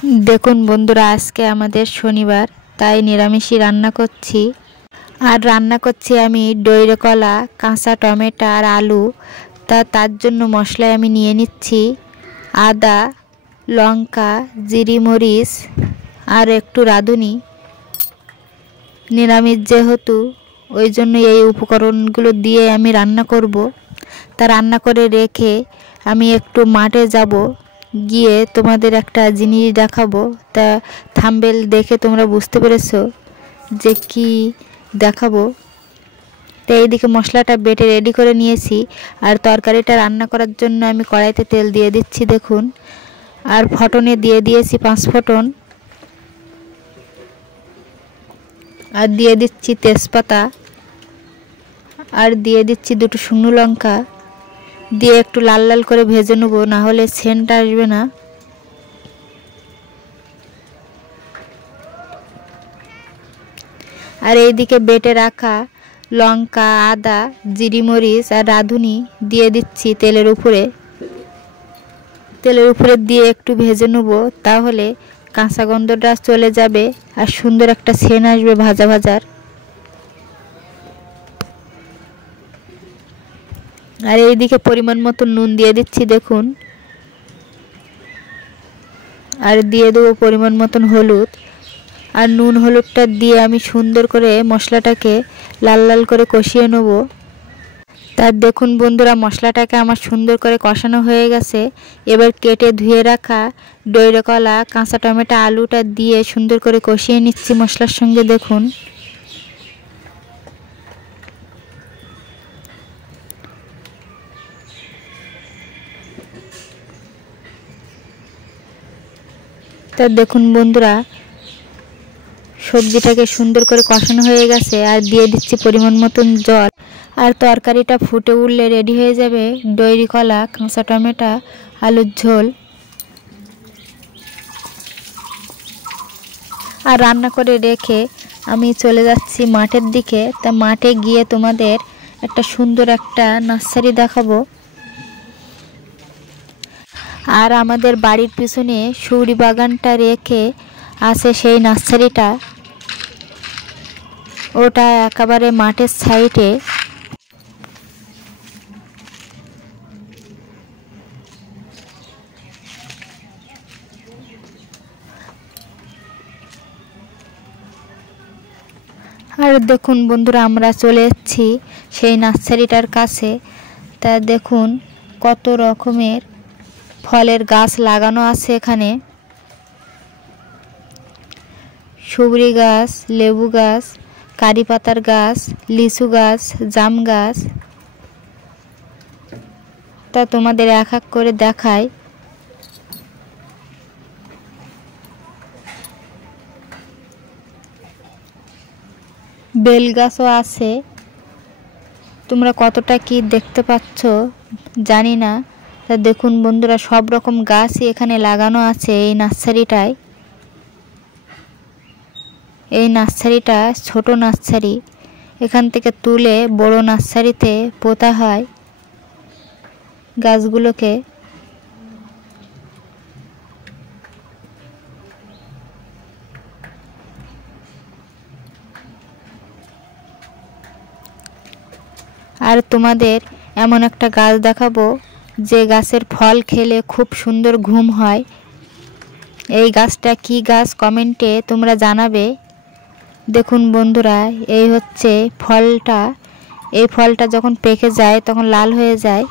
দেখুন বন্ধুরা, আজকে আমাদের শনিবার, তাই নিরামিষই রান্না করছি। আর রান্না করছি আমি দইরে কলা, কাঁচা টমেটো আর আলু। তার জন্য মশলায় আমি নিয়ে নিচ্ছি আদা, লঙ্কা, জিরি মরিচ আর একটু রাঁধুনি। নিরামিষ যেহেতু, ওই জন্য এই উপকরণগুলো দিয়ে আমি রান্না করব। তা রান্না করে রেখে আমি একটু মাঠে যাব, গিয়ে তোমাদের একটা জিনিস দেখাবো। তা থাম্বনেল দেখে তোমরা বুঝতে পেরেছো যে কি দেখাবো। তো এইদিকে মশলাটা বেটে রেডি করে নিয়েছি, আর তরকারিটা রান্না করার জন্য আমি কড়াইতে তেল দিয়ে দিচ্ছি দেখুন। আর ফোড়নে দিয়ে দিয়েছি 5 ফোড়ন, আর দিয়ে দিচ্ছি তেজপাতা, আর দিয়ে দিচ্ছি 2টো শুকনো লঙ্কা, দিয়ে একটু লাল লাল করে ভেজে নেব, না হলে সেন্ট আসবে না। আর এইদিকে বেটে রাখা লঙ্কা, আদা, জিরি মরিচ আর রাঁধুনি দিয়ে দিচ্ছি তেলের উপরে দিয়ে একটু ভেজে নেব, তাহলে কাঁচা গন্ধটা চলে যাবে আর সুন্দর একটা সেন্ট আসবে ভাজা ভাজার। আর এইদিকে পরিমাণ মতো নুন দিয়ে দিচ্ছি দেখুন, আর দিয়ে দেবো পরিমাণ মতন হলুদ। আর নুন হলুদটা দিয়ে আমি সুন্দর করে মশলাটাকে লাল লাল করে কষিয়ে নেব। তার দেখুন বন্ধুরা, মশলাটাকে আমার সুন্দর করে কষানো হয়ে গেছে। এবার কেটে ধুয়ে রাখা দইরে কলা, কাঁচা টমেটো, আলুটা দিয়ে সুন্দর করে কষিয়ে নিচ্ছি মশলার সঙ্গে দেখুন। তা দেখুন বন্ধুরা, সবজিটাকে সুন্দর করে কষানো হয়ে গেছে, আর দিয়ে দিচ্ছি পরিমাণ মতন জল। আর তরকারিটা ফুটে উঠলে রেডি হয়ে যাবে দইরি কলা, কাঁচা টমেটো, আলুর ঝোল। আর রান্না করে রেখে আমি চলে যাচ্ছি মাঠের দিকে। তা মাঠে গিয়ে তোমাদের একটা সুন্দর একটা নার্সারি দেখাবো। আর আমাদের বাড়ির পিছনে সুরি বাগানটা রেখে আছে সেই নার্সারিটা, ওটা একেবারে মাঠের সাইডে। আর দেখুন বন্ধুরা, আমরা চলে এসেছি সেই নার্সারিটার কাছে। তা দেখুন কত রকমের ফলের গাছ লাগানো আছে এখানে। সুবরি গাছ, লেবু গাছ, কারি পাতার গাছ, লিচু গাছ, জাম গাছ। তা তোমাদের এক এক করে দেখাই। বেল গাছও আছে, তোমরা কতটা কি দেখতে পাচ্ছ জানি না। তা দেখুন বন্ধুরা, সব রকম গাছই এখানে লাগানো আছে এই নার্সারিটায়। এই নার্সারিটা ছোট নার্সারি, এখান থেকে তুলে বড় নার্সারিতে পোতা হয় গাছগুলোকে। আর তোমাদের এমন একটা গাছ দেখাবো যে গাছের ফল খেলে খুব সুন্দর ঘুম হয়। এই গাছটা কি গাছ কমেন্টে তোমরা জানাবে। দেখুন বন্ধুরা, এই হচ্ছে ফলটা। এই ফলটা যখন পেকে যায় তখন লাল হয়ে যায়।